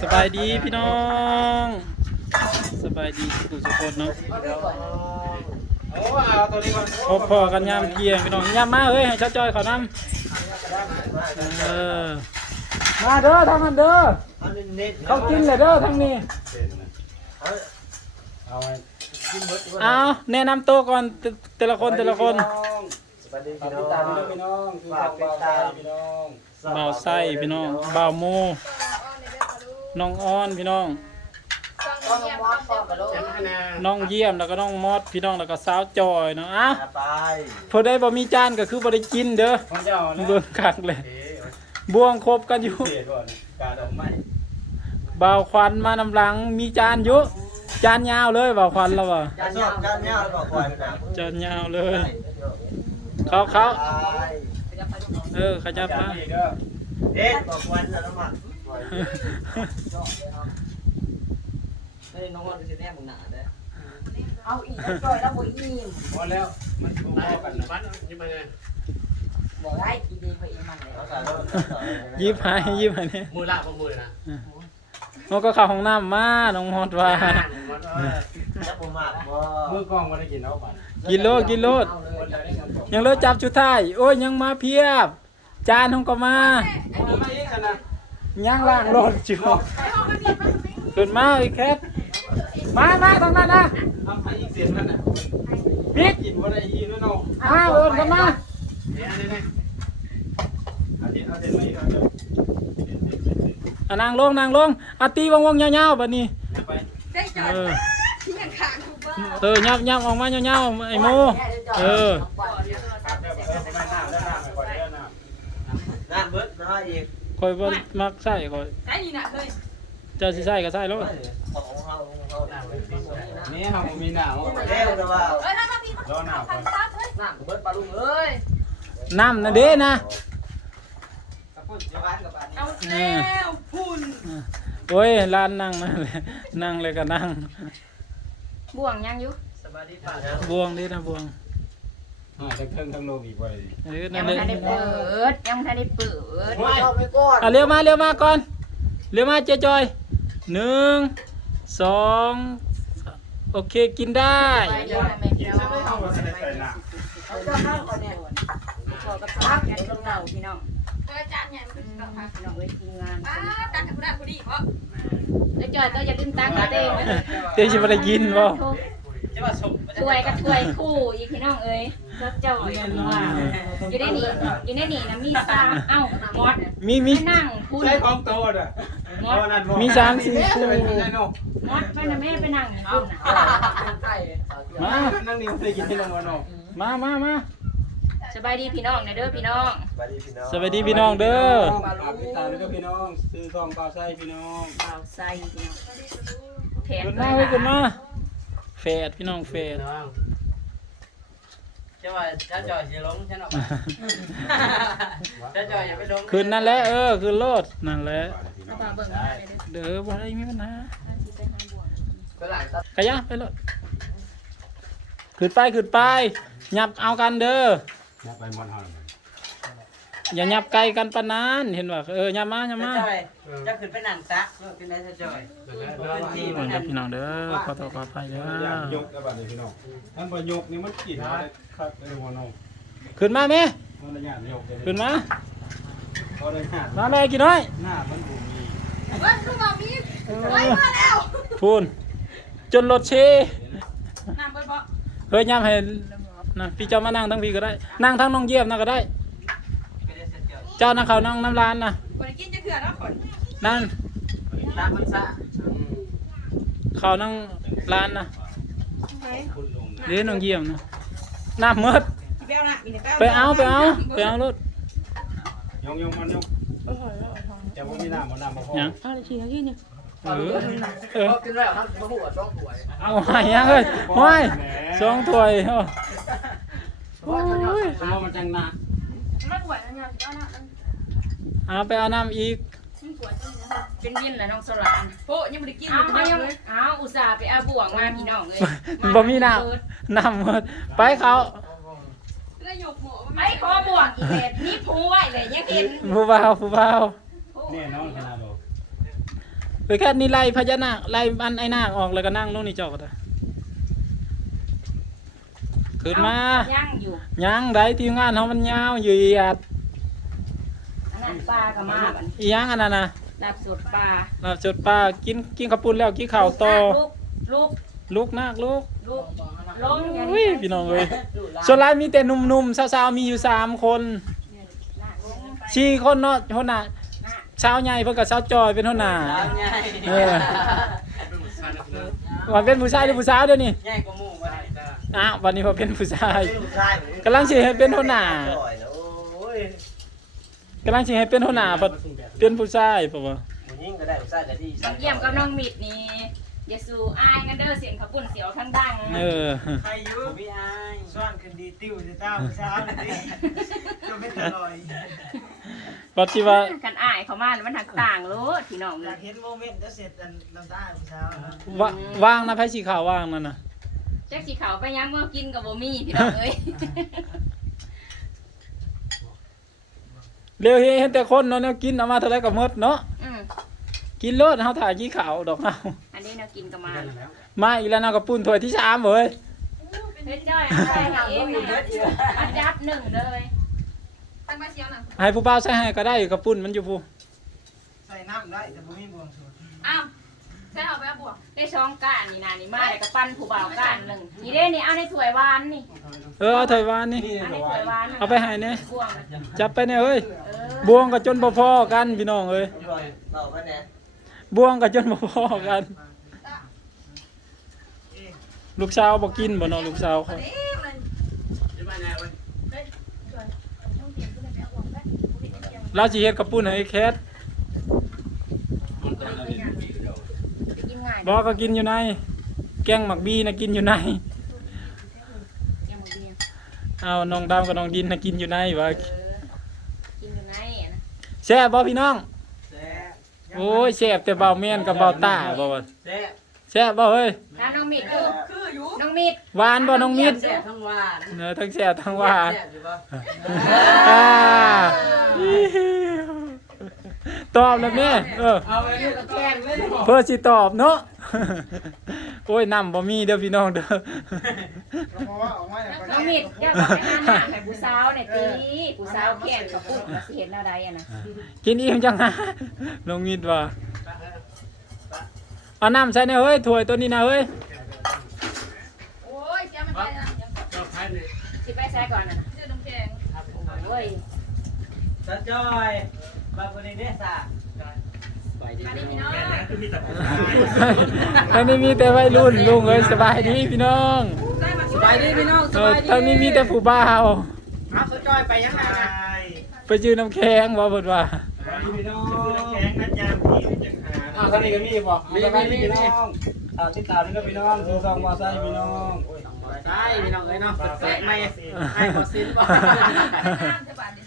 สบายดีพี่น้อง สบายดีสุขสุขคนเนาะโอ้เอาตัวนี้ก่อนพบพอกันยามเที่ยงพี่น้องยามมาเอ้ยให้ชาจอยเขานำเออมาเด้อทางนั้นเด้อเขากินเลยเด้อทางนี้เอาไว้เอาแนะนำตัวก่อนแต่แต่ละคนแต่ละคนสวัสดีพี่น้องตามพี่น้องคือทางบ่าวไส้พี่น้องบ่า วไส้พี่น้องบ่าวโมน้องอ้อนพี่น้องน้องเยี่ยมแล้วก็น้องมอดพี่น้องแล้วก็สาวจอยเนาะอะไปพอได้บ่มีจานก็คือบ่ได้กินเด้อของเจ้านะเบิ่งคักเลยเอ๊ะบ่วงครบกันอยู่ เสียก่อนการดอกไม้บ่าวควันมานำหลังมีจานอยู่จานยาวเลยบ่าวควันแล้วว่ะจานยาวจานยาวแล้วบอกควายไปนะจานยาวเลย เขาเขาไปเออเขาจะมาอีกเด้อเด็ดบอกควายแล้วน้ำมัน ไม่น้องว่าจะแน่มึงหนาเด้อเอาอีกแล้วจอยแล้วบ่อิ่มพอแล้ว มันถูกพอกันนะมันยังไงบ่ได้กินเองไปเองมันเลยเขาใส่แล้วยิบให้ยิบให้เนี่ยมือละบ่มือนะมันก็เข้าห้องน้ำมาน้องมอดว่าจับผมมากบ่มือกล้องบ่ได้กินแล้วบัดกินโลดกินโลดคนใดได้เงินก่อนยังเลิกจับชุดท้ายโอ้ยยังมาเพียบ จานของก็มา เอามาอีกกันนะยังล่างรถจิ๋วขึ้นมาอีกแคทมามาทางนั้นนะเอาไปอีกเสียงนั่นน่ะบิ๊กกินบ่ได้อีกแล้วเนาะมาเอินกันมาเอ๊ะอันนี้นี่เอาเด็ดเอาเด็ดมาอีกเอาเด็ดอะนางลงนางลงอาตีวงวงๆยาวๆบัดนี้เอาไปได้จอเอดอที่ยังค้างอยู่บ้านเออยับยับออกมายาวๆไอ้โมเออครับเดี๋ยวเดี๋ยวไปน้ำเดี๋ยวน้ำไปก่อนเดี๋ยวน้ำน้ำเบิดน้ำอีก คอยบ่มักใส่คอยใช่นี่น่ะเลยเจ้าสิใส่ก็ใส่แล้วของเขาของเขาน้ำเบิดนี่ครับผมมีหนาวเร็วนะว่าเอ้ยถ้าพี่รอหนาวก่อนซับเลยหน้ากูเบิดปลาลุงเอ้ยน้ำนะเด้นะกับพูดเดียวกันกับอันนี้เอาแล้วพุ่นโอ้ยร้านนั่งนั่นเลยนั่งเลยก็นั่งบ่วงยังอยู่สบายดีป่ะบวงดินะบวง อ่าทั้งเครื่องทั้งโลกอีกว่าเลยเออยันั่งนไม่เลยทันได้เปิด ยังไม่ทันได้เปิดไม่เข้าไปก่อนอะเร็วมาเร็วมาก่อนเร็วมาเจ๊จอยหนึ่งสองโอเคกินได้ไปเดี๋ยวแม่กิพี่นน้องซะไม่เอาว่าจะได้ใส่หนักเอาเจ้าข้าวก่อนเนี่ยขอกับซักกันตรงเก่าพี่น้องเออจานใหญ่มันก็พักพี่น้องเอ้ยทีมงานอ้าตักกับผู้ใดผู้ดีเพราะแล้วจอยก็อย่าลืมตั้งนะเต้เต้ชิบะได้กินบ่ จะมาชมถ้วยกับถ้วยคู่อีกพี่น้องเอ้ยเจ้าจอยว่าอยู่ในนี่อยู่ในนี่นะมีสามเอ้ามอดมีมีไปนั่งพูดใส่ของโตอะมอดมีสามสี่คู่มอดไปนะแม่ไปนั่งอยู่พุ่นน่ะใช่มานั่งนี่ไม่ได้กินที่โรงพยาบาลมามามาสบายดีพี่น้องเด้อพี่น้องสวัสดีพี่น้องสวัสดีพี่น้องเด้อฝากติดตามด้วยพี่น้องซื้อซองเปล่าใส่พี่น้องข่าวใส่พี่น้องแทนขึ้นมาเฮ้ยขึ้นมา แฟดพี่น้องแฟดจะว่าถ้าจอยจะลงฉันออกถ้าจอยอย่าไปลงขึ้นนั่นแหละเออขึ้นโลดนั่นแหละเอามาเบิ่งมาเลยเด้อเด้อบ่ได้มีปัญหาก็หลังตัดขยะไปโลดขึ้นไปขึ้นไปยับเอากันเด้อ นับไปมอนเฮา อย่ายับไกลกันปานนั้นเห็นว่าเออยับมายับมาจอยจะขึ้นไปนั่งซะขึ้นได้ถ้าจอยที่มันกับพี่น้องเด้อขอโทษขออภัยเด้อยากอยกแล้วบัดนี้พี่น้องท่านบ่ยกนี่มันกินได้ครับเลยหัวน้องขึ้นมาแม่มันระยะยกเลยขึ้นมาพอได้หามาแม่กินน้อยหน้ามันบ่มีเฮ้ยคือว่ามีไว้มาแล้วพูนจนรถเชน้ำเบิดเพราะเฮ้ยย่ำให้นะพี่เจ้ามานั่งทั้งพี่ก็ได้ นั่งทั้งน้องเยี่ยมนะก็ได้ เจ้านั่งเขานั่งน้ำร้านนะคนกินจะเถื่อนแล้วคนนั่นตามมันซะเขานั่งร้านนะไหนคุณลงเดี๋ยวน้องเยี่ยมนะน้ำมืดอีแป้วนะอีแป้วไปเอาไปเอาไปเอารถยงยงมันยงจะบ่มีน้ำบ่น้ำบ่พอหยังเอาเลยทีละที่นี่เออเออก็กินแล้วทั้งมะม่วงช่องถวยเอาให้ยังเอ้ยห้อยสองถ้วยเอาโอ้ยเพราะมันจังหนักมันไหวแล้วเนี่ยเอาหน้ามัน เอาไปเอาน้ำอีกมันสวยจังเลยเป็นวินแหละน้องสลานโอ้ยังไม่ได้กินเอาเลเอายยังเลยเอาอุตส่าห์ไปเอาบ่วงมาพี่น้องเอ้ยบ่มีน้ำน้ำมืดไปเขาแล้วยกหมูไปขอบ่วงอีกแม่นี่พูไว้เลยยังเห็นผู้บ่าวผู้บ่าวแน่นอนขนาดบ่ไปแค่นี้ไล่พญานาคไล่อันไอ้นาคออกแล้วก็นั่งลงนี่เจ้าก็ได้ขึ้นมาย่างอยู่ ยังได้ทีมงานเฮามันยาวอยู่อีอัดอันนั้น ปลากับมาบัดนี้อีหยังอันนั้นน่ะลาบสดปลาลาบจดปลากินกินข้าวปุ้นแล้วกินข้าวต่อลูกลูกลูกนาคลูกลูกลงอย่างอุ้ยนี้พี่น้องเอ้ยส่วนหลายมีแต่หนุ่มๆสาวๆมีอยู่สามคนสี่คนเนาะคนน่ะสาวใหญ่เพิ่นกับสาวจอยเป็นคนน่ะเอาใหญ่เออว่าเป็นผู้ชายหรือผู้สาวเดี๋ยวนี้ใหญ่กว่าหมู่ว่าอ้าววันนี้พอเป็นผู้ชายเป็นผู้ชายกำลังสิให้เป็นหัวหน้าจ่อยแล้วโอ้ย กำลังสิให้เป็นหัวหน้าบัดเป็นผู้ชายเพราะว่าผู้หญิงก็ได้ผู้ชายก็ดีน้องเยี่ยมกับน้องมิดนี่อย่าสู่อายกันเด้อเสียงขับปุ่นเสียวทั้งดังเออใครอยู่พี่อายซ่อนกันดีติ้วจะเจ้าผู้ชายดิก็ไม่ตลอยปัจจุบันกันอายเขามาแล้วมันหักต่างโลดพี่น้องอเลยายกเห็นโมเมนต์จะเสร็จอันลำได้ผู้ชายนะวะว่างนะไผสีขาวว่างนั่นน่ะแจ็คสีขาวไปยังเมื่อกินกับบ่มีพี่น้องเอ้ย เร็วเห็นแต่คนเนาะแนวกินเอามาเท่าไรก็หมดเนาะอืมกินโลดเฮาถ่ายกี่ขาวดอกเฮาอันนี้เรากินกับมามาอีกแล้วเนาะกับปุ้นถ้วยที่สามเว้ยเฮ้ยจ้อยเอาใส่ให้เองนะอันดับหนึ่งเลยตั้งมาเชียวหนังให้ผู้บ่าวใส่ให้ก็ได้กับปุ้นมันอยู่ผู้ใส่น้ำได้แต่บ่มีบวงสรวงอ้าวใช่เอาไปเอาบวกได้ช่องก้านนี่นานี่มาแล้วก็ปั้นผู้บ่าวก้านหนึ่งนี่เด้นี่เอาในถ้วยวานนี่เออเอาถ้วยวานนี่เอาในถ้วยวานเอาไปให้เนี่ยบวงจับไปเนี่ยเอ้ยเออ บวงก็จนบ่พอกันพี่น้องเอ้ยบ่อยเต่ากันแน่บวงก็จนบ่พอกัน ลูกสาวบ่กินบ่เนาะลูกสาวเขาเอ๊ะมันเฮ้ยช่วยต้องเปลี่ยนขึ้นไปเอาบวกได้ผมเห็นเดียวเราสิเฮ็ดกับปุ้นให้ไอ้แคทไปกินง่ายบ่ก็กินอยู่ใน แกงหมักบีน่ะกินอยู่ในยังบ่เบียงเอาน้องดาวกับน้องดินน่ะกินอยู่ในว่า เออกินอยู่ไหนอะนะ แซ่บบ่พี่น้อง แซ่บโอ้ยแซ่บแต่เบาแม่นกับเบาตาบ่ว่าแซ่บแซ่บบ่เฮ้ยน้ำน้องมิดดูคืออยู่น้องมิดหวานบ่น้องมิดแซ่บทั้งหวานเนื้อทั้งแซ่บทั้งหวานแซ่บอยู่บ่อ่าตอบแล้วแม่เออเอาไปอยู่กับแกงเลยเพื่อสิตอบเนาะโอ้ยน้ำบ่มีเด้อพี่น้องเด้อน้องมิดเดี๋ยวต้องไปหาหน้าให้ผู้สาวเนี่ยตีผู้สาวแก่นกับปุ๊บมาสิเห็นแนวใดอะนะกินอิ่มจังฮะน้องมิดว่าเอาน้ำใส่เนี่ยเฮ้ยถ้วยตัวนี้นะเฮ้ยโอ้ยเจ้ามันไปนะสิไปใช้ก่อนนะเจ้าน้ำแข็งโอ้ย สะจอยบางคนนี้เด้ซ่า มาดิพี่น้องทางนี้มีแต่วัยรุ่นลุงเอ้ยสบายดีพี่น้องได้มาสบายดีพี่น้องสเออบายดีทางนี้มีแต่ผู้บ่าวเอาสจอยไปยังไงนะไปจื้อน้ำแข็งว่าเพิ่นว่าพี่น้องแข็งนัดยามพี่จังหาอ้าวท่านนี้ก็มีบ่มีมีพี่น้องตามที่ตามนี่ก็พี่น้องซื้อซองมาใส่พี่น้องใช่พี่น้องเลยเนาะแซ่บไหมให้ขอซินบ่น้ำจะบาดดิ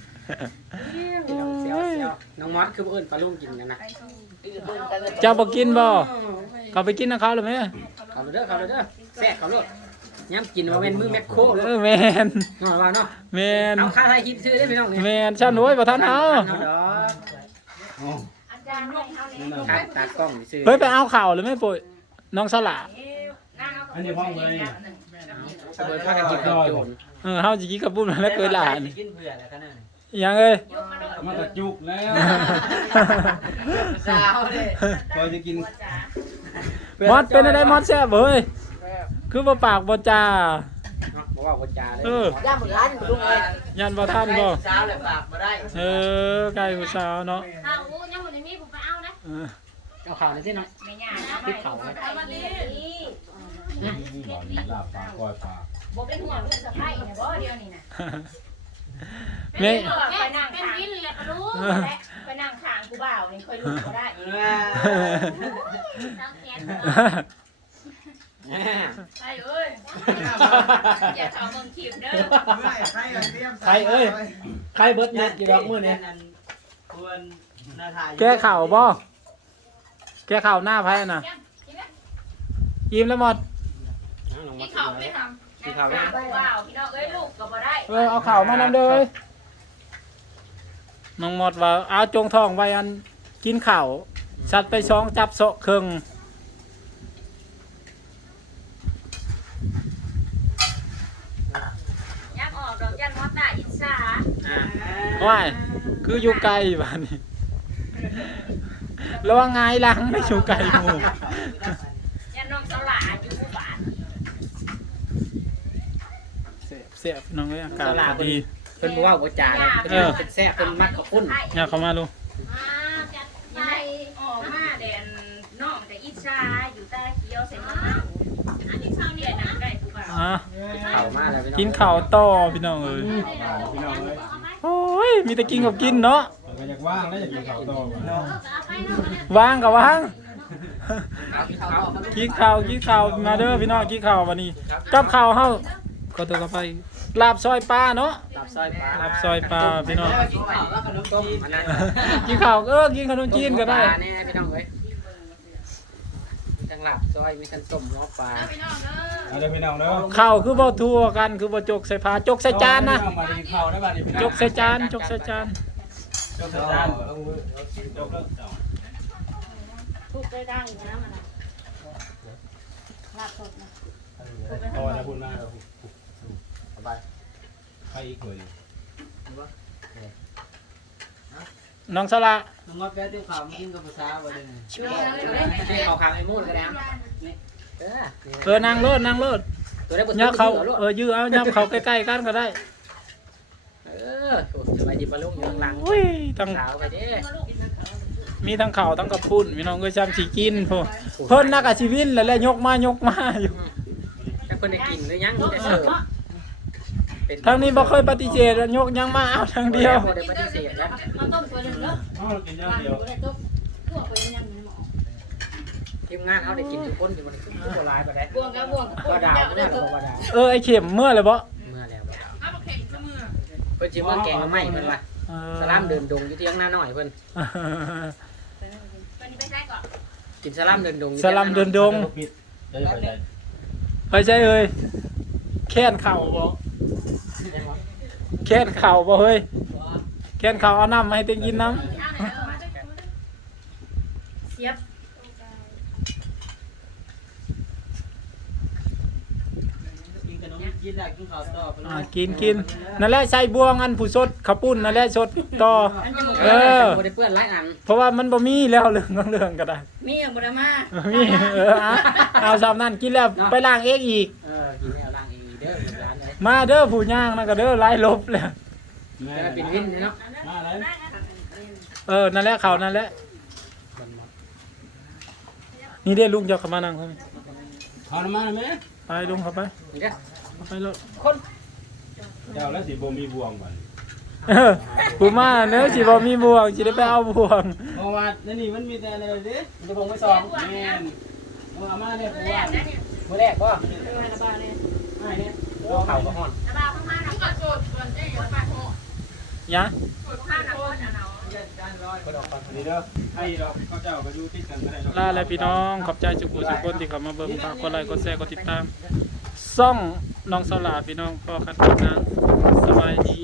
เซียวเซียวน้องมอสคือเอิ้นปลาลุงกินกันนะไอ้สู้ เจ้าบ่กินบ่เขาไปกินกับเขาเลยไหมเขาเด้อเขาเด้อแซ่บเขาเด้อย้ำกินว่าเป็นมือแมคโครเอเลยอแมนเนาะว่าเนาะแมนเอาค่าไทยคิดซื้อได้พี่น้องนี่แมนชาหนุ่ยบ่ทันเอาเอาดอกอาจารย์ให้เขาเลยขาดตากล้องซื้อเฮ้ยไปเอาข่าวเลยไหมปุ้ยน้องสละนั่งเอาอันนี้ห้องเลยเบิดพากันกินกับโจรเออเฮาสิกินกับปุ้นแล้วเคยหลานกินเผื่อแล้วขนาดนี้อิหยังเอ้ย มาตะจุกแล้วสาวเด้พอจะกินมอดเป็นอะไรมอดแซ่บเฮ้ยคือบ่ปากบ่จาบ่ว่าบ่จาเลยเออย่าเหมือนร้านลุงเลยยันบ่ทันบ่เช้าเลยปากมาได้เออไก่ผู้สาวเนาะข้าวอู้ยังหมดในมีผมไปเอานะเออเอาข่าวหน่อยสิเนาะไม่ยากนะพริกเผาเอามาดิลาบปลาก้อยปลาบ่เป็นห่วงลูกสะใภ้เนี่ยบ่เดียวนี่นะแม่ไปนั่งเป็น และไปนั่งข้างกูบ่าวนี่ค่อยลุกบ่ได้ตั้งแขนแหมใช่เอ้ยอย่าเข้าเมืองทิพย์เด้อใครเอ้ยใครเบิร์ดเนี่ยกี่ดอกมื้อนี้ควรนาถ่ายแก้ข่าวบ่แก้ข่าวหน้าไผน่ะยิ้มแล้วหมดน้องมอที่สเขาไม่ทกินข้าวข้างกูบ่าวพี่น้องเอ้ยลูกก็บ่ได้เออเอาข่าวมานำเด้อ น้องหมดว่าเอาจงทองไว้อันกินข้าวอสัตว์ไปสองจับโซะครึ่งยักออกดอกยันมอตาอิสาว่ายคืออยู่ไกลบ้านนี้ระวังไงายหลังไม่อยู่ไกลหมู่ยันน้องสลาอยู่บ้านเสียบเสียบน้องเลยอากาศก็ดีเพิ่นบอกว่าบ่จ่าเลยเพิ่นเป็นแซ่บเพิ่นมักข้าวปุ้นอยากเข้ามาดูมาจัดไปออกมาแดนน้องแต่อิสาอยู่ใต้เขียวใส่มะนาวอันนี้ข้าวเหนีเดี๋ยยววนะน้ำได้ผู้บ่าวอะเข้ามาแล้วพี่น้องกินข้าวต่อพี่น้องเอ้ยพี่น้องเลยโอ้ยมีแต่กินกับกินเนาะมันก็อยากว่างแล้วอยากกินข้าวต่อก่อนเออเอาไปเนาะมาเนี่ยว่างกับว่างเอากินข้าวต่อครับกินข้าวกินข้าวมาเด้อพี่น้องกินข้าววันนี้กับข้าวเฮาก็ตัวก็ไป ลาบซอยปลาเนาะตับซอยปลาลาบซอยปลาพี่น้องกินข้าวแล้วขนมต้มอันนั้นกินข้าวเออกินขนมจีนก็ได้ต้มปลาแน่พี่น้องเอ้ยมีทั้งลาบซอยมีทั้งต้มล้อปลาเอาไปน้องเด้อเอาเด้อพี่น้องเด้อข้าวคือบ่ทั่วกันคือบ่จกใส่ผ้าจกใส่จานนะเอมาดีข้าวได้บ้าดีพี่น้องจกใส่จานจกใส่จานจกใส่จานเอามือจกแล้วเอาถูกได้ดังนะมันลาบสดนะเอาอะไรพูดมาเอาสบาย ไปอีกเลยน้องสละน้องมอสแป๊ะติ้วข้าวมากินกับภาษาบ่ได้นี่ช่วยกินข้าวขาวไอ้มูนก็ได้เออเออนางโลดนางโลดตัวได้บ่ย่าเขาเอเอออยื้อเอาย่าเขาใกล้ๆกันก็ได้เออโอ้สบายดีปะลุงอยู่ข้างหลังอุ้ยทั้งสาวไปเด้มีทั้งข้าวทั้งกับปุ้นพี่น้องก็จำสิกินพวกเพิ่นนักอาชีวินแล้วแหละยกมายกมาอยู่ถ้าคนได้กินหรือยังมีแต่เสิร์ฟ เป็นทางนี้บ่เคยปฏิเสธยกยังมาเอาทางเดียวบ่ได้ปฏิเสธแล้วมาต้มตัวหนึ่งเด้อเอาเรากินอย่างเดียวบ่ได้ต้มทั่วไปยังในหม้อทีมงานเอาได้กินทุกคนอยู่มันคือบ่หลายบ่ได้บวงกับบวงกับก็ดาวเจ้าเมื่เด้ออบ่ดาวเออไอ้เข็มเมื่อเลยบ่เมื่อแล้วบ่ดาวเอาเข็มซะมือเพิ่นสิมาแกงมาใหม่เพิ่นว่าเออสลามเดินดงอยู่ที่ข้างหน้าหน่อยเพิ่นตัวนี้ไปใช้ก่อนกินสลามเดินดงอยู่สลัมเดินดงปิดได้ไปได้ไปใช่เอ้ยแค้นเข่าบ่ แค้นเข่าบ่เฮ้ยแค้นเข่าเอาน้ำมาให้เต็งกินน้ำเอาเลยเออมาเสียบกินขนมกินได้กินข้าวต่อเพิ่นอ่ากินกินนั่นแหละใส่บวงอันผู้สดข้าวปุ้นนั่นแหละสดต่อเอเอออบ่ได้เปื้อนหลายอันเพราะว่ามันบ่มีแล้วเรื่องของเรื่องก็ได้มีอย่างบ่ได้มามีเออเอาเอาสามนั่นกินแล้วไปล้างเองอีก เออกินแล้ มาเด้อผู้ย่างนั่นก็เด้อไล่ลบแล้วแม่จะเป็นวินเนาะมาอะไรเออ นั่นแหละเขานั่นแหละ นี่เด้ลุงจะเข้ามานั่งเขาไหมเอาน้ำมันไหมไปลุงเข้าไปนี่เด้อเข้าไปเลยเจ้าแล้วสิบ่มีบวงบ่เออผู้มาเนื้อสิบ่มีบวงสิได้ไปเอาบวง เพราะว่าในนี่มันมีแต่อะไรดิมันจะบ่งไปสองแม่นเอามาเนี่ยแรกนะเนี่ยมื้อแรกบ่ เออระบาดเลยอ้ายเนี่ย โอ้ข้าวก็ฮ้อนระบาดข้างๆก็โสดส่วนได้ระบาดโหยะข้างๆคนอะเนาะเพิ่นออกก่อนนี่เด้อให้ดอกเขาเจ้าก็อยู่ติดกันก็ได้ดอกลาแล้วพี่น้องขอบใจสุขุสุขคนที่เข้ามาเบิ่งฝากกดไลค์กดแชร์กดติดตาม ซ่องน้องสลาพี่น้องพอกันทุกนะสบายดี